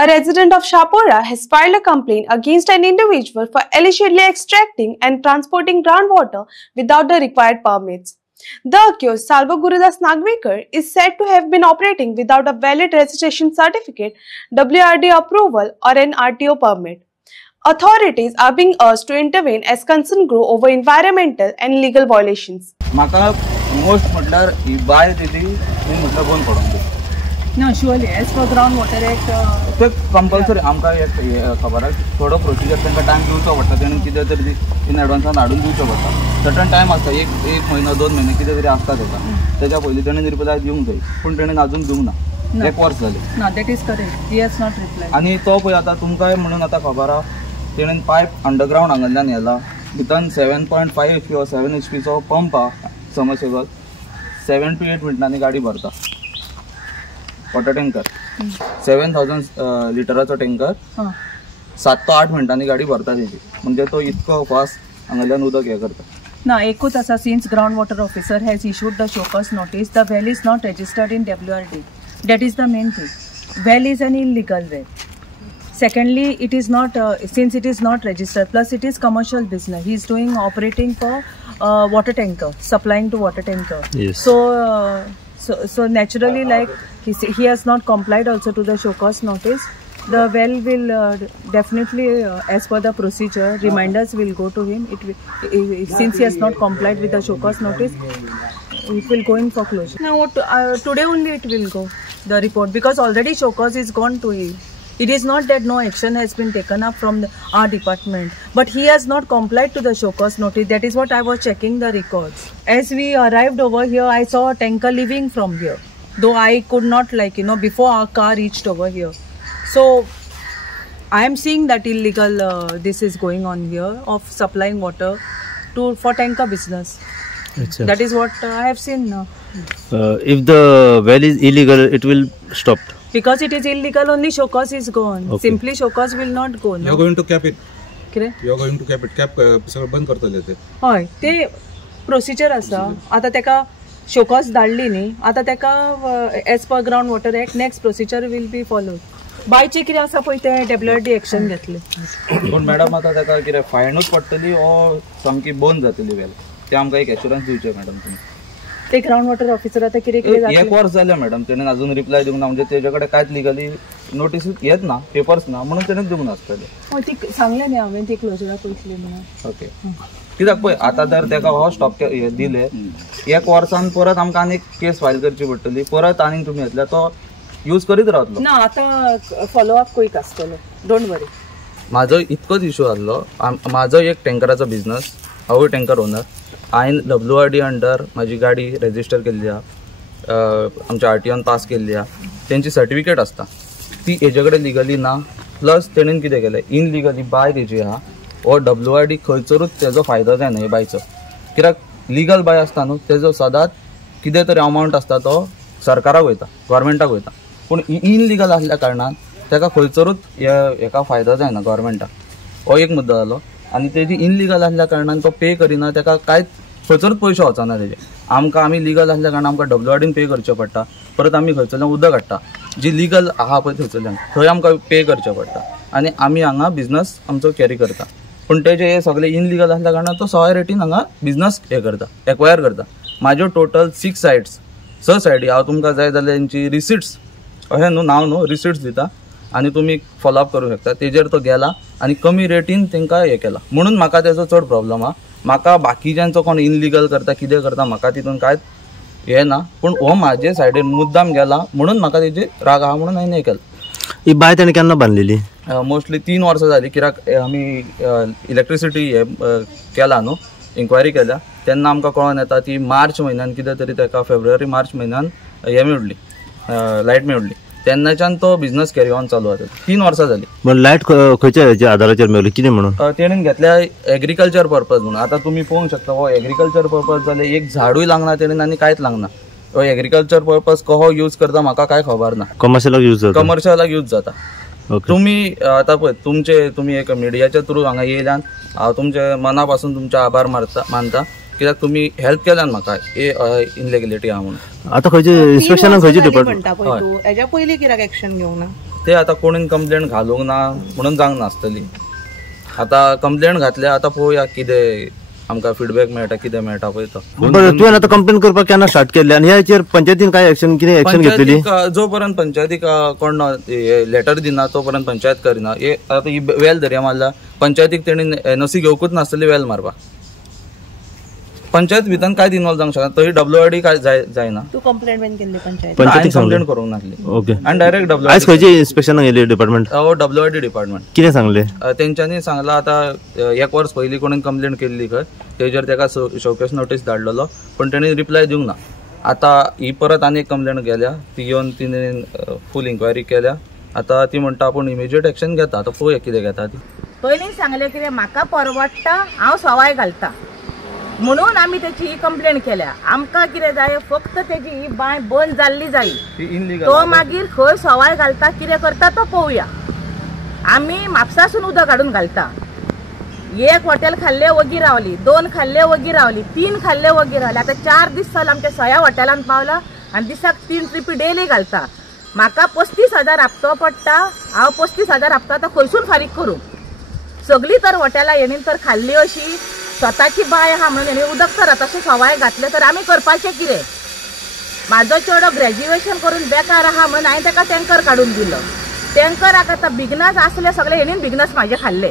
A resident of Shapora has filed a complaint against an individual for illegally extracting and transporting groundwater without the required permits. The accused, Salva Gurudas Nagvekar, is said to have been operating without a valid registration certificate, WRD approval, or an RTO permit. Authorities are being urged to intervene as concerns grow over environmental and legal violations. म्हाका most म्हटल्यार ही bye दिली ती म्हटल्यार बंद पडूंक जाय. No, surely, as per Groundwater Act, ते compulsory आमकां एक खबर आसा थोडो प्रोसिजर तांकां टायम दिवचो पडटा तेणें कितें तरी इन एडवान्सान हाडून दिवचो पडटा. सर्टन टायम आसता एक म्हयनो 2 म्हयने कितें तरी आसता तेका तेच्या पयलीं तेणें रिप्लाय दिवंक जाय पूण तेणें अजून दिवंक ना. 1 वर्स जालें. No, that is correct. He has not replied. आनी तो पळय आतां तुमकां म्हणून आतां खबर आहा तेणें पायप अंडरग्रावंड हांगाच्यान येला भितन 7.5 किंवा 7 HP पंप आहा समरसेबल 7 to 8 मिनटांनी गाडी भरता. वॉटर टँकर 7000 लिटराचो टँकर 7 to 8 मिनटांनी गाडी भरता तेजी म्हणजे तो इतको फास्ट हांगाच्यान उदक हे करता. ना एकूच आसा since groundwater officer has issued the show cause notice, the well is not registered in WRD. That is the main thing. Well is an illegal well. Secondly, it is not since it is not registered. Plus, it is commercial business. He is doing operating for water tanker, supplying to water tanker. Yes. So naturally, like he has not complied also to the show cause notice. The well will definitely, as per the procedure, reminders will go to him. Since he has not complied with the show cause notice, it will go in for closure. Now, today only it will go the report because already show cause is gone to him. It is not that no action has been taken up from our department, but he has not complied to the show cause notice. That is what I was checking the records. As we arrived over here, I saw a tanker leaving from here, though I could not before our car reached over here. So I am seeing that illegal this is going on here of supplying water for tanker business. Achha. That is what I have seen now. If the well is illegal, it will stop. Because it is illegal, only show cause is gone. Okay. Simply show cause will not go. No? You are going to cap it. Correct? You are going to cap it. Cap सगळं बंद करतले ते. हय ते procedure आसा. आता तेका show cause धाडली न्ही आता तेका as per ground water act next procedure will be followed. बायचे कितें आसा पळय ते WRD एक्शन घेतले. पण मॅडम आता तेका कितें फायनूच पडटली ओ सामकी बंद जातली वेल ते आमकां एक एश्युरन्स दिवचे मॅडम तुम्ही. ते ग्राउंड वॉटर ऑफिसर आता कितें जातलें. 1 वर्स जालें मॅडम तेणें अजून रिप्लाय दिवंक ना म्हणजे तेजे कडेन कांयच लिगली नोटीस येत ना पेपर्स ना म्हणून तेणें दिवंक नासतलें. हय ती सांगलें न्ही हांवें ती क्लोजराक पयतली म्हणून. ओके कित्याक पळय आतां जर तेका हो स्टॉप दिले 1 वर्सान परत आमकां आनीक केस फायल करची पडटली परत आनीक तुमी येतले तो यूज करीत रावतलो ना. आतां फॉलोअप क्वीक आसतलो डोंट वरी. म्हाजो इतकोच इशू आसलो म्हाजो एक टँकराचो बिझनस हांवूय टँकर ओनर हांवें WRD अंडर म्हाजी गाडी रेजिस्टर केल्ली आहा आमच्या RTOन पास केल्ली आहा तेंची सर्टिफिकेट आसता ती हेजे कडेन लिगली ना. प्लस तेणेन कितें केलें इनलिगली बाय तेजी आहा हो WRD खंयसरूच तेजो फायदो जायना हे बायचो कित्याक लिगल बाय आसता न्हू तेजो सदांच कितें तरी अमावंट आसता तो सरकाराक वयता गव्हर्मेंटाक वयता पूण इनलिगल आसल्या कारणान तेका खंयसरूच हेका फायदो जायना गव्हर्मेंटाक. हो एक मुद्दो जालो आनी तेजी इनलिगल आसल्या कारणान तो पे करिना तेका कांयच खंयसरूच पयशे वचना तेजे. आमी लिगल आसल्या कारणान आमकां WRDन पे करचें पडटा परत आमी खंयसरल्यान उदक हाडटा जी लिगल आहा पळय थंयसरल्यान थंय आमकां पे करचें पडटा आनी आमी हांगा बिझनस आमचो कॅरी करता. पूण तेजे हे सगळे इनलिगल आसल्या कारणान तो 6 रेटीन हांगा बिझनस हे करता एक्वायर करता. म्हाज्यो टोटल 6 सायट्स 6 सायटी हांव तुमकां जाय जाल्यार तेंची रिसिट्स अशें न्हू नांव न्हू रिसिट्स दिता आनी तुमी फॉलोअप करूं शकता. तेजेर तो गेला आनी कमी रेटीन तांकां हे केला म्हणून म्हाका तेजो चड प्रॉब्लम आहा. म्हाका बाकीच्यांचो कोण इनलिगल करता कितें करता म्हाका तितून कांयच हे ना पूण हो म्हाजे सायडीन मुद्दाम गेला म्हणून म्हाका तेजे राग आहा म्हणून हांवें हें केलें. ही बाय ताणें केन्ना बांदलेली. मोस्टली 3 वर्सां जालीं कित्याक आमी इलेक्ट्रिसिटी हे केला न्हू इन्क्वायरी केल्या तेन्ना आमकां कळोन येता ती मार्च म्हयन्यान कितें तरी तेका फेब्रुवारी मार्च म्हयन्यान हे मेळ्ळी लायट मेळ्ळी तेन्नाच्यान तो बिझनस कॅरी ऑन चालू आसा. 3 वर्सां जालीं. पण लायट खंयच्या आदाराचेर मेळ्ळी कितें म्हणून तेणेन घेतल्या एग्रीकल्चर पर्पज म्हणून. आतां तुमी पळोवंक शकता हो एग्रीकल्चर पर्पज जाल्यार एक झाडूय लागना तेणेन आनी कांयच लागना. हो एग्रीकल्चर पर्पज कसो यूज करता म्हाका कांय खबर ना. कमर्शियलाक यूज जाता. तुम्ही आता पळय तुम्ही एक मिडियाच्या थ्रू हांगा येयल्यान हांव तुमचे मना पासून तुमचे आभार मानता कित्याक तुम्ही हेल्प केल्यान म्हाका इनलिगलिटी आहा म्हणून. आता खंयचे इन्स्पेक्शनाक खंयचे डिपार्टमेंट हेच्या पयलीं कित्याक एक्शन घेवंक ना ते आता कोणीन कंप्लेंट घालूंक ना म्हणून जावंक नासतली. आता कंप्लेंट घातल्या आता पळोवया कितें आमकां फीडबॅक मेळटा कितें मेळटा पळय तो. बरं तुवें आतां कंप्लेन करपाक केन्ना स्टार्ट केल्ले आनी ह्याचेर पंचायतीन काय एक्शन घेतलेली? जो पर्यंत पंचायतीक कोण लेटर दिना तो पर्यंत पंचायत करिना. आता ही वेल धरया मारला पंचायतीक तेणी एनओसी घेवकूच नासतली वेल मारपाक. पंचायत भितर कांयच इन्वॉल्व जावंक शकना. थंय WRD काय जायना. तू कंप्लेंट बीन केल्ली पंचायत? कंप्लेंट करूंक नासली. ओके. आनी डायरेक्ट WRD. आयज खंयचे इन्स्पेक्शनाक गेले डिपार्टमेंट? WRD department. कितें सांगले? तेंच्यांनी सांगला आता 1 वर्स पयलीं कोणें कंप्लेंट केल्ली खंय तेजेर तेका शोकेस नोटीस धाडलेलो पण तेणी रिप्लाय दिवंक ना. आता ही परत आनी एक कंप्लेंट गेल्या ती येवन तिणें फूल इन्क्वायरी केल्या. आता ती म्हणटा आपूण इमिजिएट एक्शन घेता. आता पळोवया कितें घेता ती. पयलीं सांगलें कितें म्हाका परवडटा हांव सवाय घालता म्हणून आमी तेची ही कंप्लेंट केल्या. आमकां कितें जाय फक्त तेजी ही बांय बंद जाल्ली जाय. तो मागीर खंय सवाय घालता कितें करता तो पळोवया. आमी म्हापसासून उदक काडून घालता. 1 हॉटेल खाल्ले वगी रावली, 2 खाल्ले वगी रावली, 3 खाल्ले वगी रावली. आता 4 दीस जाले आमच्या सया हॉटेलांत पावला आनी दिसाक 3 ट्रिपी डेली घालता. म्हाका 35,000 हापतो पडटा. हांव 35,000 हापता तो खंयसून फारीक करूं? सगळी तर हॉटेलां हेणी तर खाल्ली अशी स्वताची बाय आहा म्हणून हेणी उदक तर तशें सवाय घातले तर आमी करपाचें कितें? म्हाजो चेडो ग्रॅज्युएशन करून बेकार आहा म्हणून हांवें ताका टँकर काडून दिलो. टँकराक आतां बिगनस आसले सगळे हेणीन बिगनस म्हाजे खाल्ले.